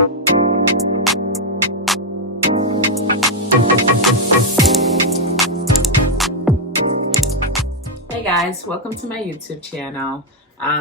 Hey guys, welcome to my YouTube channel.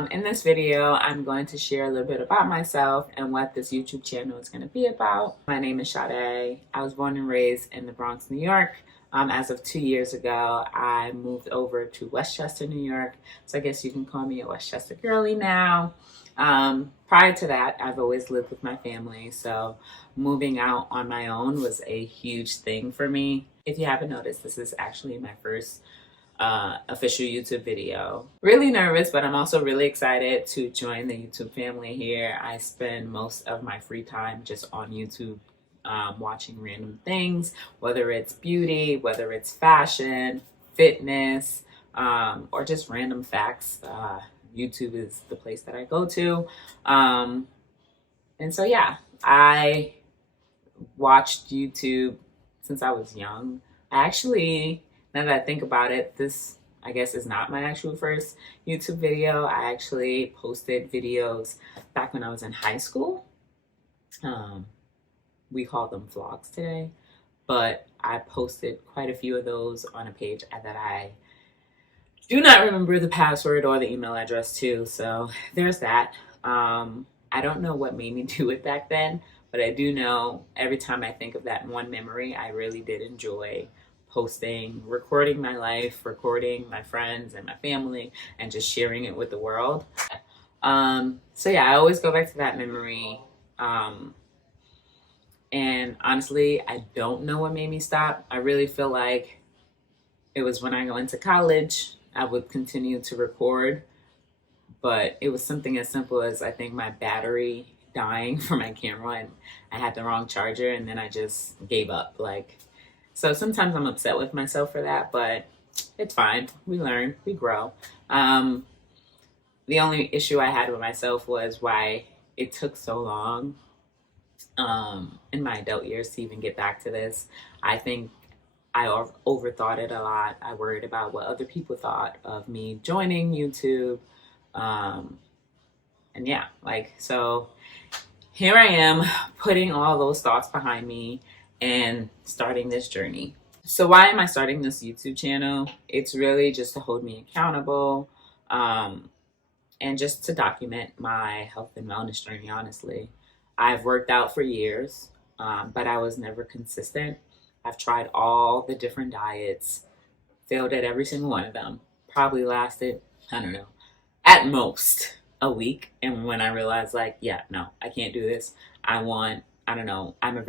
In this video, I'm going to share a little bit about myself and what this YouTube channel is going to be about. My name is Sade. I was born and raised in the Bronx, New York. As of 2 years ago, I moved over to Westchester, New York. So I guess you can call me a Westchester girly now. Prior to that, I've always lived with my family. So moving out on my own was a huge thing for me. If you haven't noticed, this is actually my first official YouTube video. Really nervous, but I'm also really excited to join the YouTube family here. I spend most of my free time just on YouTube watching random things, whether it's beauty, whether it's fashion, fitness, or just random facts. YouTube is the place that I go to. And so yeah, I watched YouTube since I was young. Now that I think about it, this, I guess, is not my actual first YouTube video. I actually posted videos back when I was in high school. We call them vlogs today, but I posted quite a few of those on a page that I do not remember the password or the email address to, so there's that. I don't know what made me do it back then, but I do know every time I think of that one memory, I really did enjoy posting, recording my life, recording my friends and my family, and just sharing it with the world. So yeah, I always go back to that memory. And honestly, I don't know what made me stop. I really feel like it was when I went to college, I would continue to record, but it was something as simple as, I think, my battery dying for my camera, and I had the wrong charger, and then I just gave up. So sometimes I'm upset with myself for that, but it's fine. We learn, we grow. The only issue I had with myself was why it took so long in my adult years to even get back to this. I think I overthought it a lot. I worried about what other people thought of me joining YouTube. And yeah, so here I am putting all those thoughts behind me and starting this journey. So why am I starting this YouTube channel? It's really just to hold me accountable, and just to document my health and wellness journey, honestly. I've worked out for years, but I was never consistent. I've tried all the different diets, failed at every single one of them. Probably lasted, I don't know, at most a week. And when I realized, yeah, no, I can't do this. I don't know, I'm a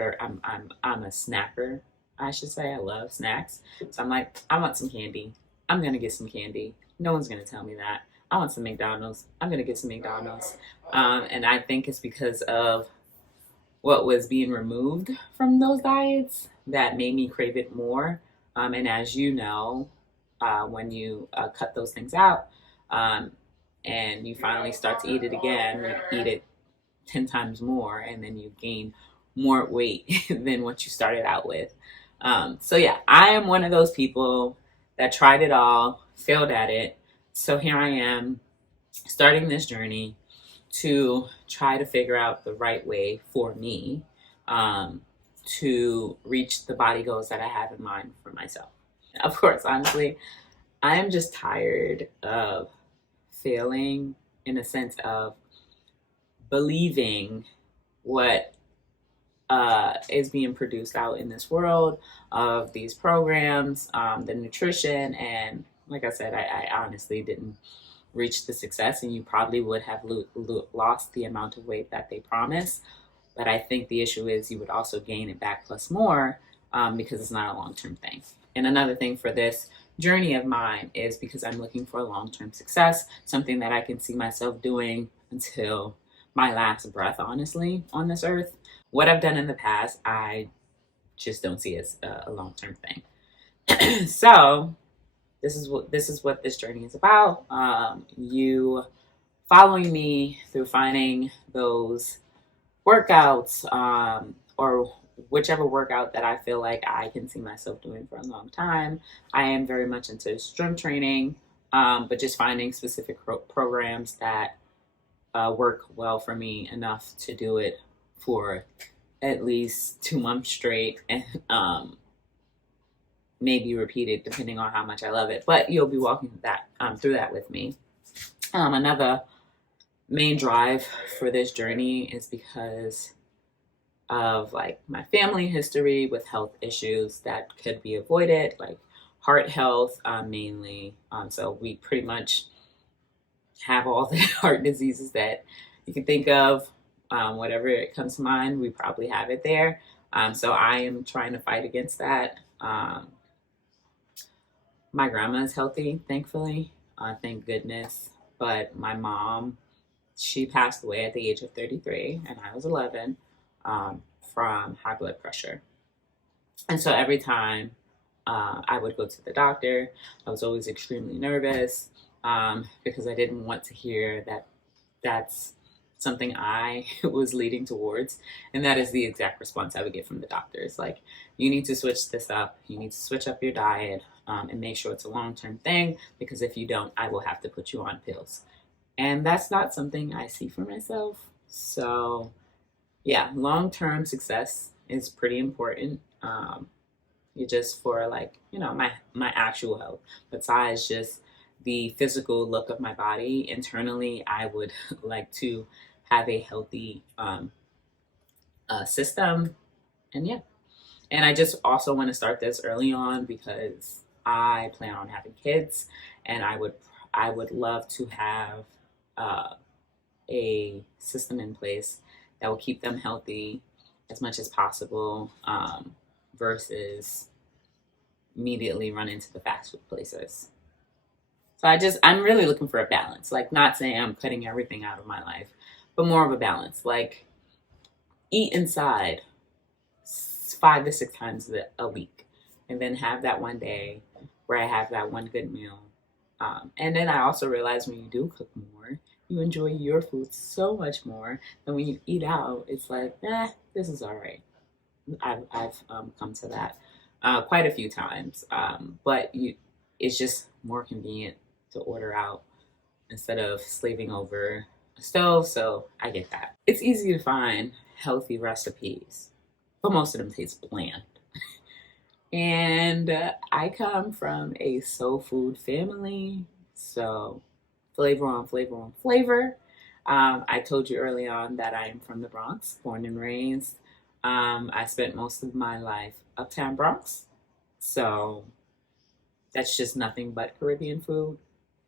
snacker, I should say. I love snacks. So I'm like, I want some candy. I'm going to get some candy. No one's going to tell me that. I want some McDonald's. I'm going to get some McDonald's. And I think it's because of what was being removed from those diets that made me crave it more. And as you know, when you cut those things out, and you finally start to eat it again, you eat it 10 times more, and then you gain more weight than what you started out with. So yeah, I am one of those people that tried it all, failed at it. So here I am starting this journey to try to figure out the right way for me to reach the body goals that I have in mind for myself. Of course, honestly, I am just tired of failing, in a sense of believing what is being produced out in this world of these programs, the nutrition. And like I said, I honestly didn't reach the success, and you probably would have lost the amount of weight that they promise. But I think the issue is you would also gain it back plus more, because it's not a long-term thing. And another thing for this journey of mine is because I'm looking for long-term success, something that I can see myself doing until my last breath, honestly, on this earth. What I've done in the past, I just don't see as a long-term thing. So this is what this journey is about. You following me through finding those workouts, or whichever workout that I feel like I can see myself doing for a long time. I am very much into strength training, but just finding specific programs that work well for me enough to do it for at least 2 months straight, and maybe repeated depending on how much I love it. But you'll be walking that through that with me. Another main drive for this journey is because of like my family history with health issues that could be avoided, like heart health mainly. So we pretty much have all the heart diseases that you can think of. Whatever it comes to mind, we probably have it there. So I am trying to fight against that. My grandma is healthy, thankfully, thank goodness. But my mom, she passed away at the age of 33, and I was 11, from high blood pressure. And so every time I would go to the doctor, I was always extremely nervous because I didn't want to hear that that's something I was leading towards. And that is the exact response I would get from the doctors. Like, you need to switch this up. You need to switch up your diet and make sure it's a long-term thing, because if you don't, I will have to put you on pills. And that's not something I see for myself. So yeah, long-term success is pretty important. You just for like, my actual health, besides just the physical look of my body internally, I would like to have a healthy system. And yeah, and I just also want to start this early on because I plan on having kids, and I would love to have a system in place that will keep them healthy as much as possible, versus immediately run into the fast food places. So I'm really looking for a balance. Like, not saying I'm cutting everything out of my life, but more of a balance. Like, eat inside 5 to 6 times a week, and then have that one day where I have that one good meal. And then I also realize when you do cook more, you enjoy your food so much more than when you eat out. It's like, this is all right. I've come to that quite a few times, but it's just more convenient to order out instead of slaving over a stove. So I get that. It's easy to find healthy recipes, but most of them taste bland. And I come from a soul food family, so flavor on flavor on flavor. I told you early on that I am from the Bronx, born and raised. I spent most of my life uptown Bronx, so that's just nothing but Caribbean food.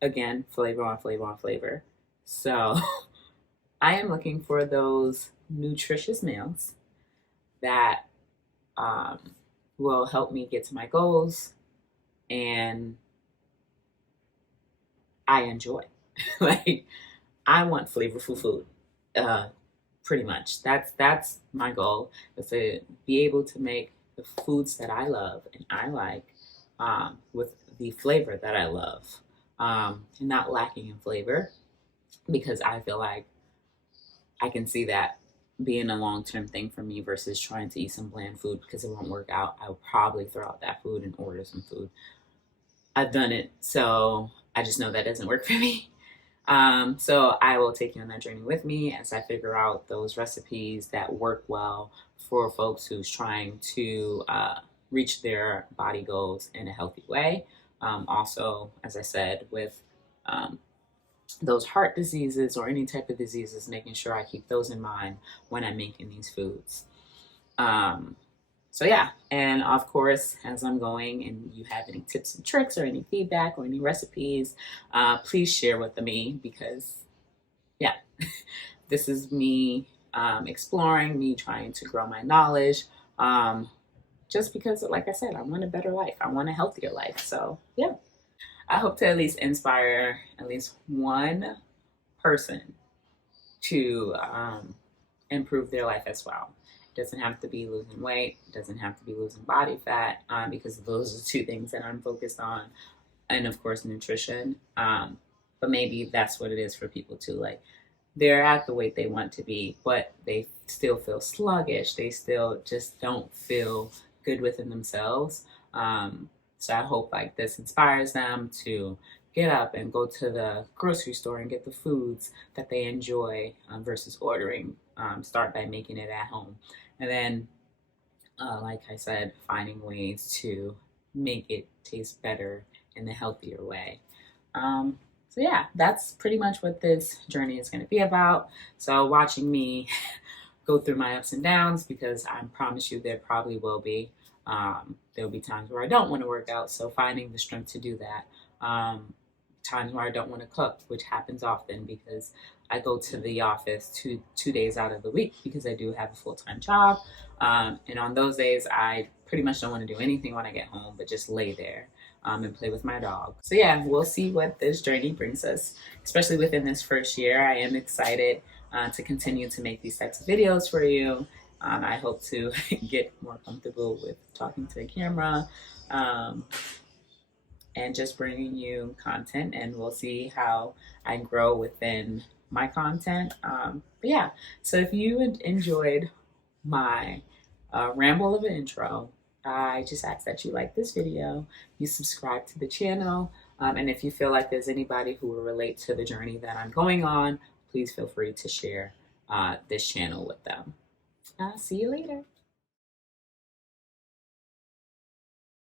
Again, flavor on flavor on flavor. So I am looking for those nutritious meals that will help me get to my goals and I enjoy. Like, I want flavorful food. Pretty much. That's my goal, is to be able to make the foods that I love and I like, with the flavor that I love, and not lacking in flavor, because I feel like I can see that being a long-term thing for me versus trying to eat some bland food because it won't work out. I'll probably throw out that food and order some food. I've done it, so I just know that doesn't work for me. So I will take you on that journey with me as I figure out those recipes that work well for folks who's trying to reach their body goals in a healthy way. Also, as I said, with those heart diseases or any type of diseases, making sure I keep those in mind when I'm making these foods. So yeah, and of course, as I'm going and you have any tips and tricks or any feedback or any recipes, please share with me, because yeah, this is me exploring, me trying to grow my knowledge, just because, like I said, I want a better life. I want a healthier life. So yeah, I hope to at least inspire at least one person to improve their life as well. It doesn't have to be losing weight. It doesn't have to be losing body fat, because those are two things that I'm focused on. And of course, nutrition. But maybe that's what it is for people too. Like, they're at the weight they want to be, but they still feel sluggish. They still just don't feel good within themselves. So I hope like this inspires them to get up and go to the grocery store and get the foods that they enjoy versus ordering. Start by making it at home. And then, like I said, finding ways to make it taste better in a healthier way. So yeah, that's pretty much what this journey is going to be about. So watching me go through my ups and downs, because I promise you there probably will be. There'll be times where I don't want to work out, so finding the strength to do that. Times where I don't want to cook, which happens often because I go to the office two days out of the week because I do have a full-time job. And on those days, I pretty much don't want to do anything when I get home, but just lay there and play with my dog. So yeah, we'll see what this journey brings us, especially within this first year. I am excited to continue to make these types of videos for you. I hope to get more comfortable with talking to the camera and just bringing you content, and we'll see how I grow within my content. But yeah, so if you enjoyed my ramble of an intro, I just ask that you like this video, you subscribe to the channel, and if you feel like there's anybody who will relate to the journey that I'm going on, please feel free to share this channel with them. See you later.